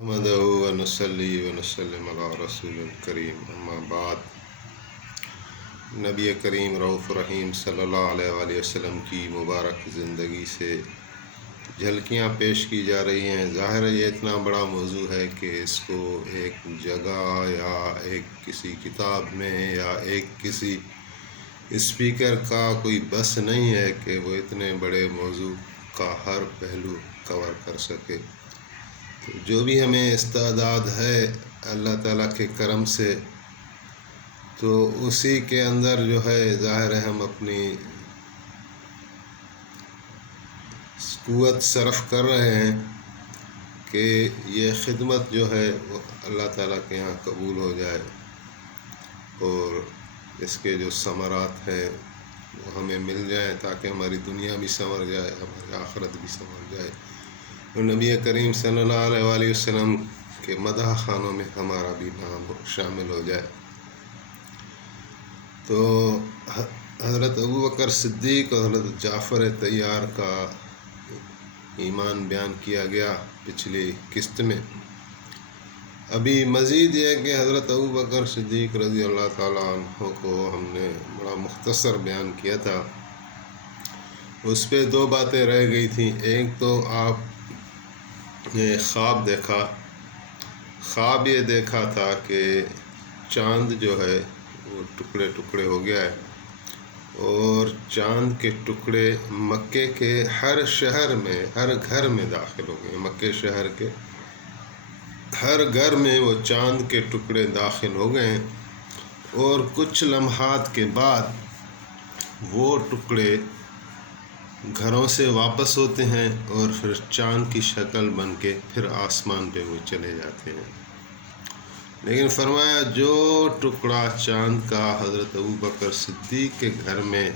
نحمده ونصلي ونسلم علی رسول الکریم اما بعد۔ نبی کریم رؤوف رحیم صلی اللہ علیہ وآلہ وسلم کی مبارک زندگی سے جھلکیاں پیش کی جا رہی ہیں۔ ظاہر ہے یہ اتنا بڑا موضوع ہے کہ اس کو ایک جگہ یا ایک کسی کتاب میں یا ایک کسی اسپیکر کا کوئی بس نہیں ہے کہ وہ اتنے بڑے موضوع کا ہر پہلو کور کر سکے۔ جو بھی ہمیں استعداد ہے اللہ تعالیٰ کے کرم سے، تو اسی کے اندر جو ہے ظاہر ہے ہم اپنی قوت صرف کر رہے ہیں کہ یہ خدمت جو ہے وہ اللہ تعالیٰ کے یہاں قبول ہو جائے اور اس کے جو ثمرات ہیں وہ ہمیں مل جائیں، تاکہ ہماری دنیا بھی سنور جائے، ہماری آخرت بھی سنور جائے اور نبی کریم صلی اللہ علیہ وآلہ وسلم کے مدح خانوں میں ہمارا بھی نام شامل ہو جائے۔ تو حضرت ابوبکر صدیق اور حضرت جعفر طیار کا ایمان بیان کیا گیا پچھلی قسط میں۔ ابھی مزید یہ ہے کہ حضرت ابوبکر صدیق رضی اللہ تعالیٰ عنہ کو ہم نے بڑا مختصر بیان کیا تھا، اس پہ دو باتیں رہ گئی تھیں۔ ایک تو آپ نے خواب دیکھا، خواب یہ دیکھا تھا کہ چاند جو ہے وہ ٹکڑے ٹکڑے ہو گیا ہے اور چاند کے ٹکڑے مکے کے ہر شہر میں، ہر گھر میں داخل ہو گئے۔ مکے شہر کے ہر گھر میں وہ چاند کے ٹکڑے داخل ہو گئے ہیں اور کچھ لمحات کے بعد وہ ٹکڑے گھروں سے واپس ہوتے ہیں اور پھر چاند کی شکل بن کے پھر آسمان پہ وہ چلے جاتے ہیں۔ لیکن فرمایا جو ٹکڑا چاند کا حضرت ابوبکر صدیق کے گھر میں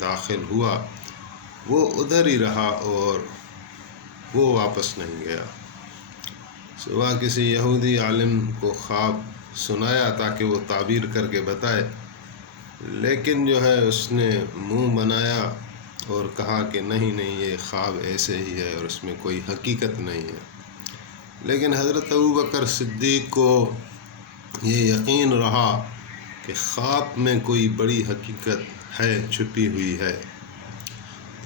داخل ہوا وہ ادھر ہی رہا اور وہ واپس نہیں گیا۔ صبح کسی یہودی عالم کو خواب سنایا تاکہ وہ تعبیر کر کے بتائے، لیکن جو ہے اس نے منہ بنایا اور کہا کہ نہیں یہ خواب ایسے ہی ہے اور اس میں کوئی حقیقت نہیں ہے۔ لیکن حضرت ابوبکر صدیق کو یہ یقین رہا کہ خواب میں کوئی بڑی حقیقت ہے، چھپی ہوئی ہے۔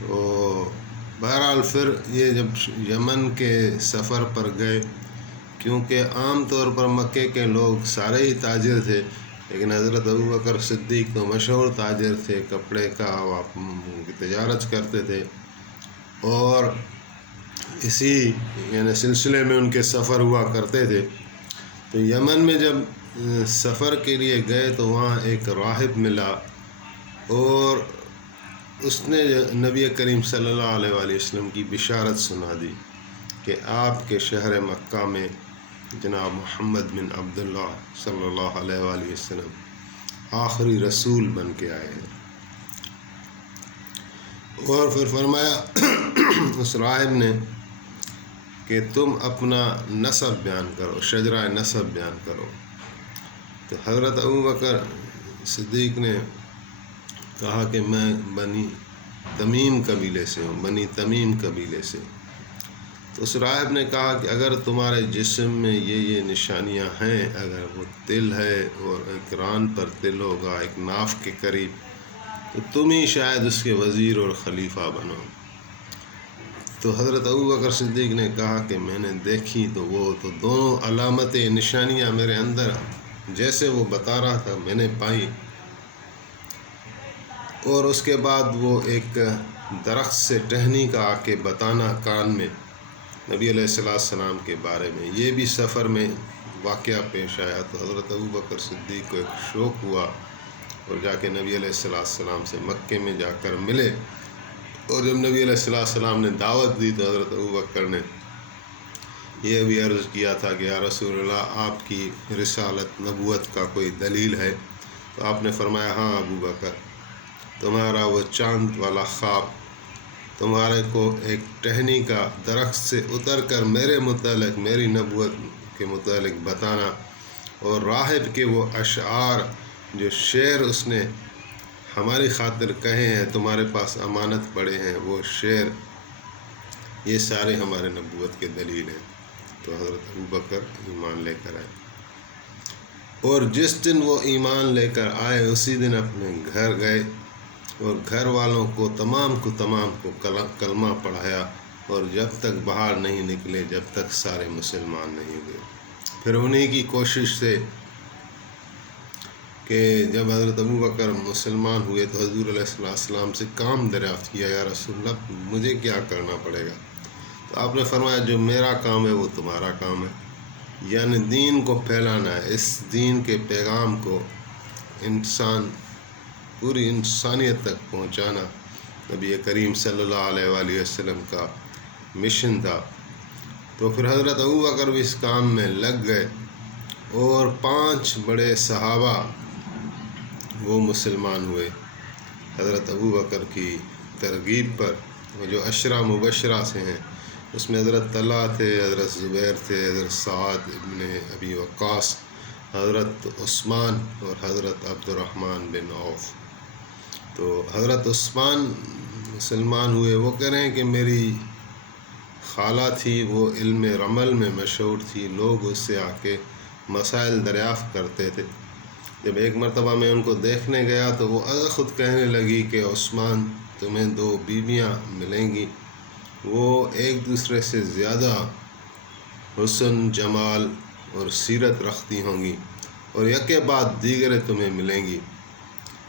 تو بہرحال پھر یہ جب یمن کے سفر پر گئے، کیونکہ عام طور پر مکے کے لوگ سارے ہی تاجر تھے، لیکن حضرت ابوبکر صدیق تو مشہور تاجر تھے، کپڑے کا تجارت کرتے تھے اور اسی سلسلے میں ان کے سفر ہوا کرتے تھے۔ تو یمن میں جب سفر کے لیے گئے تو وہاں ایک راہب ملا اور اس نے نبی کریم صلی اللہ علیہ وآلہ وسلم کی بشارت سنا دی کہ آپ کے شہر مکہ میں جناب محمد بن عبداللہ صلی اللہ علیہ وآلہ وسلم آخری رسول بن کے آئے ہیں۔ اور پھر فرمایا اس راہب نے کہ تم اپنا نسب بیان کرو، شجرہ نسب بیان کرو۔ تو حضرت ابوبکر صدیق نے کہا کہ میں بنی تمیم قبیلے سے ہوں، بنی تمیم قبیلے سے۔ تو اس راہب نے کہا کہ اگر تمہارے جسم میں یہ نشانیاں ہیں، اگر وہ تل ہے اور ایک ران پر تل ہوگا ایک ناف کے قریب، تو تم ہی شاید اس کے وزیر اور خلیفہ بنو۔ تو حضرت ابوبکر صدیق نے کہا کہ میں نے دیکھی تو وہ تو دونوں علامتیں نشانیاں میرے اندر جیسے وہ بتا رہا تھا میں نے پائی۔ اور اس کے بعد وہ ایک درخت سے ٹہنی کا آ کے بتانا کان میں نبی علیہ السلام کے بارے میں، یہ بھی سفر میں واقعہ پیش آیا۔ تو حضرت ابوبکر صدیق کو ایک شوق ہوا اور جا کے نبی علیہ السلام سے مکے میں جا کر ملے، اور جب نبی علیہ السلام نے دعوت دی تو حضرت ابوبکر نے یہ بھی عرض کیا تھا کہ یا رسول اللہ آپ کی رسالت نبوت کا کوئی دلیل ہے؟ تو آپ نے فرمایا ہاں ابوبکر، تمہارا وہ چاند والا خواب تمہارے کو ایک ٹہنی کا درخت سے اتر کر میرے متعلق، میری نبوت کے متعلق بتانا، اور راہب کے وہ اشعار جو شعر اس نے ہماری خاطر کہے ہیں، تمہارے پاس امانت پڑے ہیں وہ شعر، یہ سارے ہمارے نبوت کے دلیل ہیں۔ تو حضرت ابو بکر ایمان لے کر آئے، اور جس دن وہ ایمان لے کر آئے اسی دن اپنے گھر گئے اور گھر والوں کو تمام کو کلمہ پڑھایا، اور جب تک باہر نہیں نکلے جب تک سارے مسلمان نہیں ہوئے۔ پھر انہی کی کوشش سے کہ جب حضرت ابو بکر مسلمان ہوئے تو حضور علیہ السلام سے کام دریافت کیا، یا رسول اللہ مجھے کیا کرنا پڑے گا؟ تو آپ نے فرمایا جو میرا کام ہے وہ تمہارا کام ہے، یعنی دین کو پھیلانا ہے، اس دین کے پیغام کو پوری انسانیت تک پہنچانا نبی کریم صلی اللہ علیہ وآلہ وسلم کا مشن تھا۔ تو پھر حضرت ابو بکر بھی اس کام میں لگ گئے، اور 5 بڑے صحابہ وہ مسلمان ہوئے حضرت ابو بکر کی ترغیب پر۔ وہ جو 10 مبشرہ سے ہیں اس میں حضرت طلحہ تھے، حضرت زبیر تھے، حضرت سعد ابن ابی وقاص، حضرت عثمان اور حضرت عبد الرحمن بن عوف۔ تو حضرت عثمان مسلمان ہوئے۔ وہ کہہ رہے ہیں کہ میری خالہ تھی، وہ علم رمل میں مشہور تھی، لوگ اس سے آ کے مسائل دریافت کرتے تھے۔ جب ایک مرتبہ میں ان کو دیکھنے گیا تو وہ خود کہنے لگی کہ عثمان تمہیں 2 بیویاں ملیں گی، وہ ایک دوسرے سے زیادہ حسن، جمال اور سیرت رکھتی ہوں گی، اور یکے بعد دیگرے تمہیں ملیں گی۔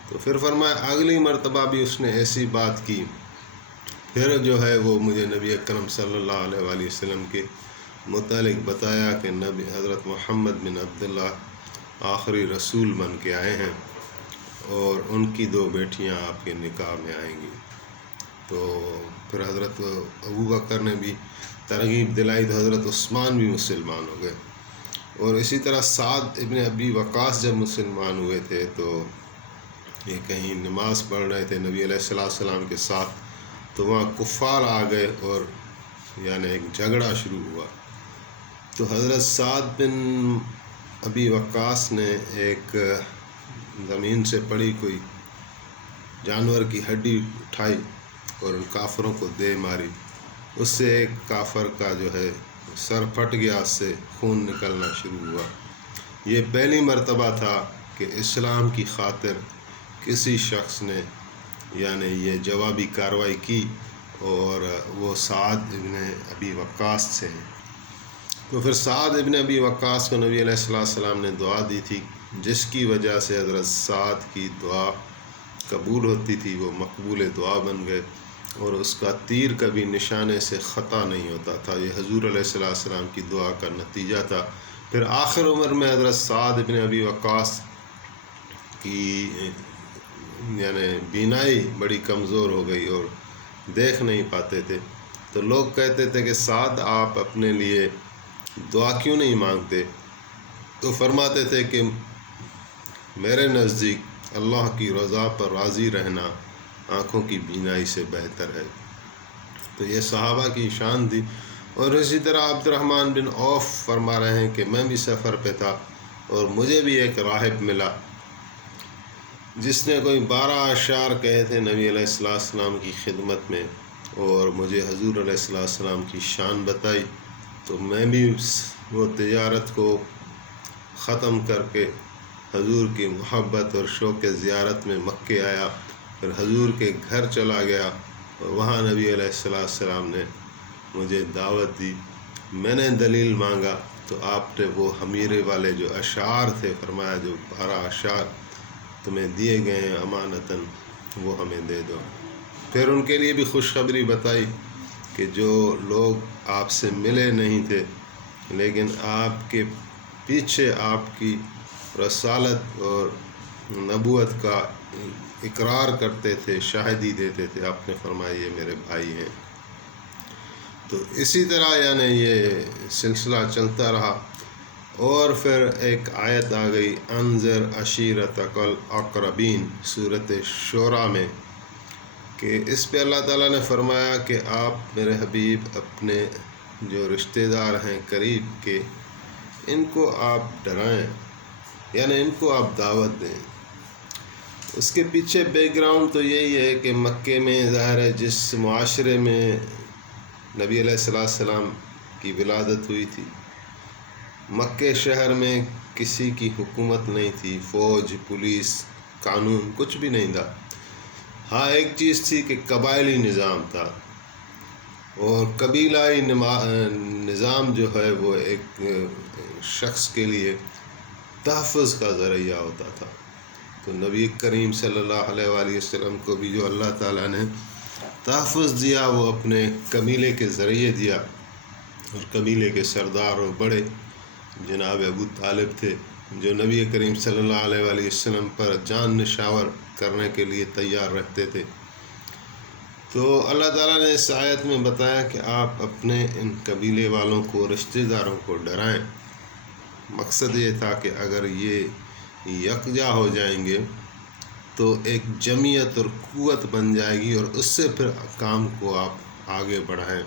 تو پھر فرمایا اگلی مرتبہ بھی اس نے ایسی بات کی، پھر جو ہے وہ مجھے نبی اکرم صلی اللہ علیہ وآلہ وسلم کے متعلق بتایا کہ نبی حضرت محمد بن عبداللہ آخری رسول بن کے آئے ہیں، اور ان کی 2 بیٹیاں آپ کے نکاح میں آئیں گی۔ تو پھر حضرت ابو بکر نے بھی ترغیب دلائی تو حضرت عثمان بھی مسلمان ہو گئے۔ اور اسی طرح سعد ابن ابی وقاص جب مسلمان ہوئے تھے تو یہ کہیں نماز پڑھ رہے تھے نبی علیہ السلام کے ساتھ، تو وہاں کفار آ گئے اور یعنی ایک جھگڑا شروع ہوا۔ تو حضرت سعد بن ابی وقاص نے ایک زمین سے پڑی کوئی جانور کی ہڈی اٹھائی اور ان کافروں کو دے ماری، اس سے ایک کافر کا جو ہے سر پھٹ گیا، اس سے خون نکلنا شروع ہوا۔ یہ پہلی مرتبہ تھا کہ اسلام کی خاطر کسی شخص نے یعنی یہ جوابی کارروائی کی، اور وہ سعد ابن ابی وقاص سے ہیں۔ تو پھر سعد ابن ابی وقاص کو نبی علیہ السلام نے دعا دی تھی، جس کی وجہ سے حضرت سعد کی دعا قبول ہوتی تھی، وہ مقبول دعا بن گئے، اور اس کا تیر کبھی نشانے سے خطا نہیں ہوتا تھا۔ یہ حضور علیہ السلام کی دعا کا نتیجہ تھا۔ پھر آخر عمر میں حضرت سعد ابن ابی وقاص کی یعنی بینائی بڑی کمزور ہو گئی اور دیکھ نہیں پاتے تھے، تو لوگ کہتے تھے کہ سعد آپ اپنے لیے دعا کیوں نہیں مانگتے؟ تو فرماتے تھے کہ میرے نزدیک اللہ کی رضا پر راضی رہنا آنکھوں کی بینائی سے بہتر ہے۔ تو یہ صحابہ کی شان تھی۔ اور اسی طرح عبد الرحمن بن عوف فرما رہے ہیں کہ میں بھی سفر پہ تھا اور مجھے بھی ایک راہب ملا جس نے کوئی 12 اشعار کہے تھے نبی علیہ السلام کی خدمت میں، اور مجھے حضور علیہ السلام کی شان بتائی، تو میں بھی وہ تجارت کو ختم کر کے حضور کی محبت اور شوق زیارت میں مکے آیا، پھر حضور کے گھر چلا گیا، اور وہاں نبی علیہ السلام نے مجھے دعوت دی۔ میں نے دلیل مانگا تو آپ نے وہ حمیرے والے جو اشعار تھے فرمایا جو 12 اشعار تمہیں دیے گئے ہیں امانتاً، وہ ہمیں دے دو۔ پھر ان کے لیے بھی خوشخبری بتائی کہ جو لوگ آپ سے ملے نہیں تھے لیکن آپ کے پیچھے آپ کی رسالت اور نبوت کا اقرار کرتے تھے، شاہدی دیتے تھے، آپ نے فرمایا یہ میرے بھائی ہیں۔ تو اسی طرح یعنی یہ سلسلہ چلتا رہا، اور پھر ایک آیت آ گئی انذر عشیرتک الاقربین سورۃ شورى میں، کہ اس پہ اللہ تعالیٰ نے فرمایا کہ آپ میرے حبیب اپنے جو رشتہ دار ہیں قریب کے، ان کو آپ ڈرائیں، یعنی ان کو آپ دعوت دیں۔ اس کے پیچھے بیک گراؤنڈ تو یہی ہے کہ مکے میں ظاہر ہے جس معاشرے میں نبی علیہ السلام کی ولادت ہوئی تھی، مکے شہر میں کسی کی حکومت نہیں تھی، فوج، پولیس، قانون کچھ بھی نہیں تھا۔ ہاں ایک چیز تھی کہ قبائلی نظام تھا، اور قبیلائی نظام جو ہے وہ ایک شخص کے لیے تحفظ کا ذریعہ ہوتا تھا۔ تو نبی کریم صلی اللہ علیہ وآلہ وسلم کو بھی جو اللہ تعالیٰ نے تحفظ دیا وہ اپنے قبیلے کے ذریعے دیا، اور قبیلے کے سردار اور بڑے جناب ابو طالب تھے جو نبی کریم صلی اللہ علیہ وآلہ وسلم پر جان نشاور کرنے کے لیے تیار رہتے تھے۔ تو اللہ تعالیٰ نے اس آیت میں بتایا کہ آپ اپنے ان قبیلے والوں کو، رشتہ داروں کو ڈرائیں۔ مقصد یہ تھا کہ اگر یہ یکجا ہو جائیں گے تو ایک جمعیت اور قوت بن جائے گی، اور اس سے پھر کام کو آپ آگے بڑھائیں،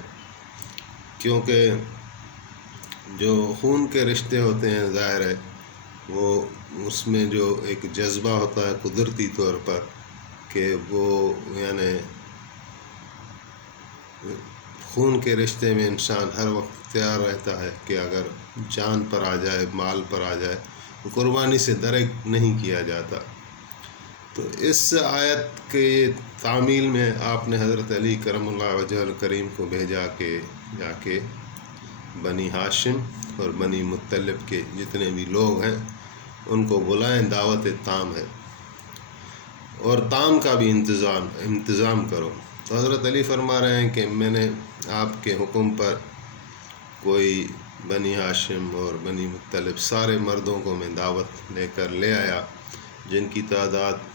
کیونکہ جو خون کے رشتے ہوتے ہیں ظاہر ہے وہ اس میں جو ایک جذبہ ہوتا ہے قدرتی طور پر کہ وہ یعنی خون کے رشتے میں انسان ہر وقت تیار رہتا ہے کہ اگر جان پر آ جائے، مال پر آ جائے، قربانی سے درک نہیں کیا جاتا۔ تو اس آیت کے تعمیل میں آپ نے حضرت علی کرم اللہ وجہ الکریم کو بھیجا کہ جا کے بنی ہاشم اور بنی مطلب کے جتنے بھی لوگ ہیں ان کو بلائیں، دعوت تام ہے، اور تام کا بھی انتظام کرو۔ تو حضرت علی فرما رہے ہیں کہ میں نے آپ کے حکم پر کوئی بنی ہاشم اور بنی مطلب سارے مردوں کو میں دعوت لے کر لے آیا، جن کی تعداد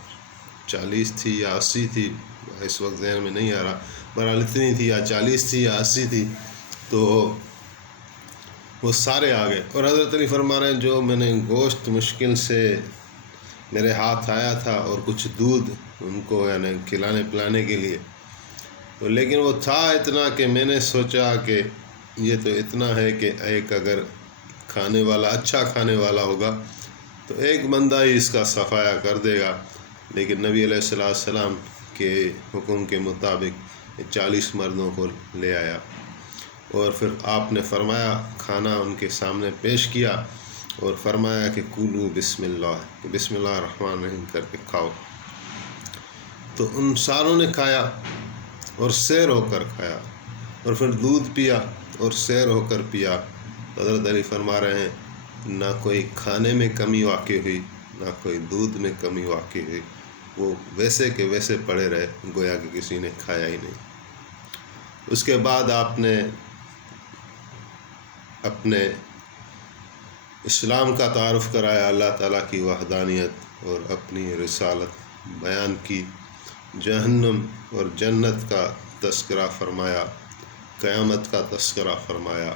40 تھی یا 80 تھی، اس وقت ذہن میں نہیں آ رہا، بہرحال اتنی تھی، یا 40 تھی یا 80 تھی، تو وہ سارے آ گئے۔ اور حضرت علی فرما رہے ہیں جو میں نے گوشت مشکل سے میرے ہاتھ آیا تھا اور کچھ دودھ ان کو یعنی کھلانے پلانے کے لیے، تو لیکن وہ تھا اتنا کہ میں نے سوچا کہ یہ تو اتنا ہے کہ ایک اگر کھانے والا، اچھا کھانے والا ہوگا تو ایک بندہ ہی اس کا صفایا کر دے گا، لیکن نبی علیہ السلام کے حکم کے مطابق 40 مردوں کو لے آیا، اور پھر آپ نے فرمایا، کھانا ان کے سامنے پیش کیا اور فرمایا کہ کولو بسم اللہ، بسم اللہ الرحمن الرحیم کر کے کھاؤ۔ تو ان ساروں نے کھایا اور سیر ہو کر کھایا، اور پھر دودھ پیا اور سیر ہو کر پیا۔ حضرت علی فرما رہے ہیں نہ کوئی کھانے میں کمی واقع ہوئی، نہ کوئی دودھ میں کمی واقع ہوئی، وہ ویسے کہ ویسے پڑے رہے، گویا کہ کسی نے کھایا ہی نہیں۔ اس کے بعد آپ نے اپنے اسلام کا تعارف کرایا، اللہ تعالیٰ کی وحدانیت اور اپنی رسالت بیان کی، جہنم اور جنت کا تذکرہ فرمایا، قیامت کا تذکرہ فرمایا،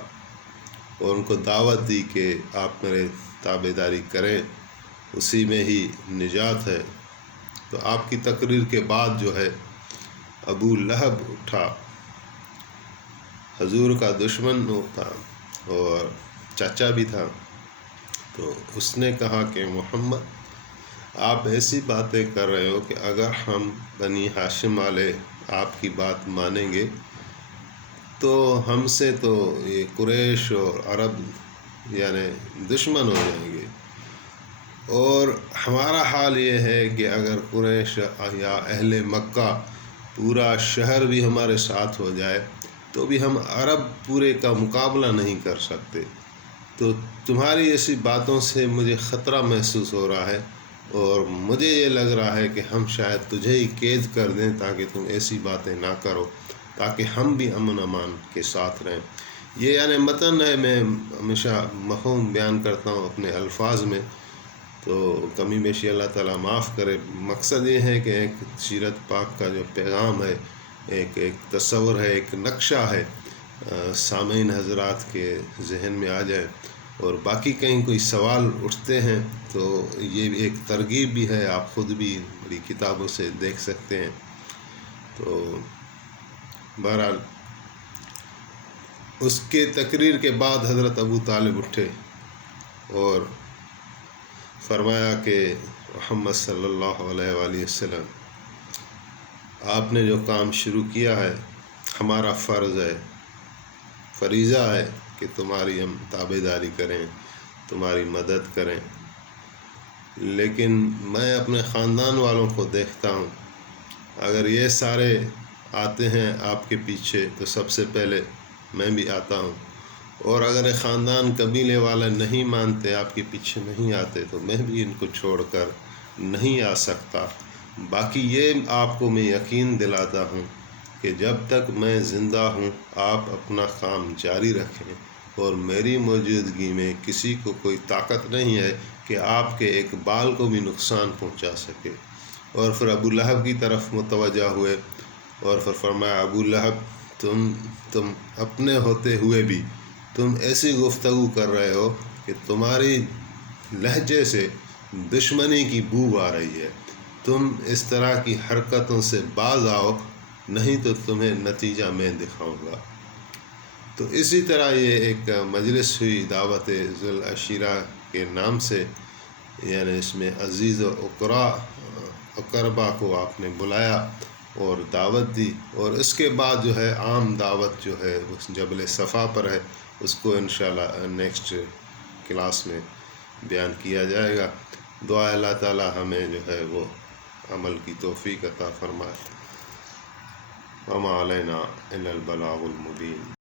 اور ان کو دعوت دی کہ آپ میرے تابع داری کریں، اسی میں ہی نجات ہے۔ تو آپ کی تقریر کے بعد جو ہے ابو لہب اٹھا، حضور کا دشمن تھا اور چاچا بھی تھا، تو اس نے کہا کہ محمد آپ ایسی باتیں کر رہے ہو کہ اگر ہم بنی ہاشم والے آپ کی بات مانیں گے تو ہم سے تو یہ قریش اور عرب یعنی دشمن ہو جائیں گے، اور ہمارا حال یہ ہے کہ اگر قریش یا اہل مکہ پورا شہر بھی ہمارے ساتھ ہو جائے تو بھی ہم عرب پورے کا مقابلہ نہیں کر سکتے۔ تو تمہاری ایسی باتوں سے مجھے خطرہ محسوس ہو رہا ہے، اور مجھے یہ لگ رہا ہے کہ ہم شاید تجھے ہی قید کر دیں تاکہ تم ایسی باتیں نہ کرو، تاکہ ہم بھی امن امان کے ساتھ رہیں۔ یہ یعنی متن ہے، میں ہمیشہ مفہوم بیان کرتا ہوں اپنے الفاظ میں، تو کمی بیشی اللہ تعالیٰ معاف کرے۔ مقصد یہ ہے کہ ایک سیرت پاک کا جو پیغام ہے، ایک تصور ہے، ایک نقشہ ہے، سامعین حضرات کے ذہن میں آ جائے، اور باقی کہیں کوئی سوال اٹھتے ہیں تو یہ بھی ایک ترغیب بھی ہے، آپ خود بھی بڑی کتابوں سے دیکھ سکتے ہیں۔ تو بہرحال اس کے تقریر کے بعد حضرت ابو طالب اٹھے اور فرمایا کہ محمد صلی اللہ علیہ وآلہ وسلم آپ نے جو کام شروع کیا ہے، ہمارا فرض ہے، فریضہ ہے کہ تمہاری ہم تابع داری کریں، تمہاری مدد کریں، لیکن میں اپنے خاندان والوں کو دیکھتا ہوں، اگر یہ سارے آتے ہیں آپ کے پیچھے تو سب سے پہلے میں بھی آتا ہوں، اور اگر یہ خاندان قبیلے والے نہیں مانتے، آپ کے پیچھے نہیں آتے، تو میں بھی ان کو چھوڑ کر نہیں آ سکتا۔ باقی یہ آپ کو میں یقین دلاتا ہوں کہ جب تک میں زندہ ہوں آپ اپنا کام جاری رکھیں، اور میری موجودگی میں کسی کو کوئی طاقت نہیں ہے کہ آپ کے ایک بال کو بھی نقصان پہنچا سکے۔ اور پھر ابو لہب کی طرف متوجہ ہوئے اور پھر فرمایا، ابو لہب تم اپنے ہوتے ہوئے بھی تم ایسی گفتگو کر رہے ہو کہ تمہاری لہجے سے دشمنی کی بو آ رہی ہے، تم اس طرح کی حرکتوں سے باز آؤ، نہیں تو تمہیں نتیجہ میں دکھاؤں گا۔ تو اسی طرح یہ ایک مجلس ہوئی دعوت ذی العشیرہ کے نام سے، یعنی اس میں عزیز و اقربا کو آپ نے بلایا اور دعوت دی، اور اس کے بعد جو ہے عام دعوت جو ہے اس جبل صفا پر ہے، اس کو انشاءاللہ نیکسٹ کلاس میں بیان کیا جائے گا۔ دعا اللہ تعالی ہمیں جو ہے وہ عمل کی توفیق عطا فرمائے۔ وما علینا الا البلاغ المبین۔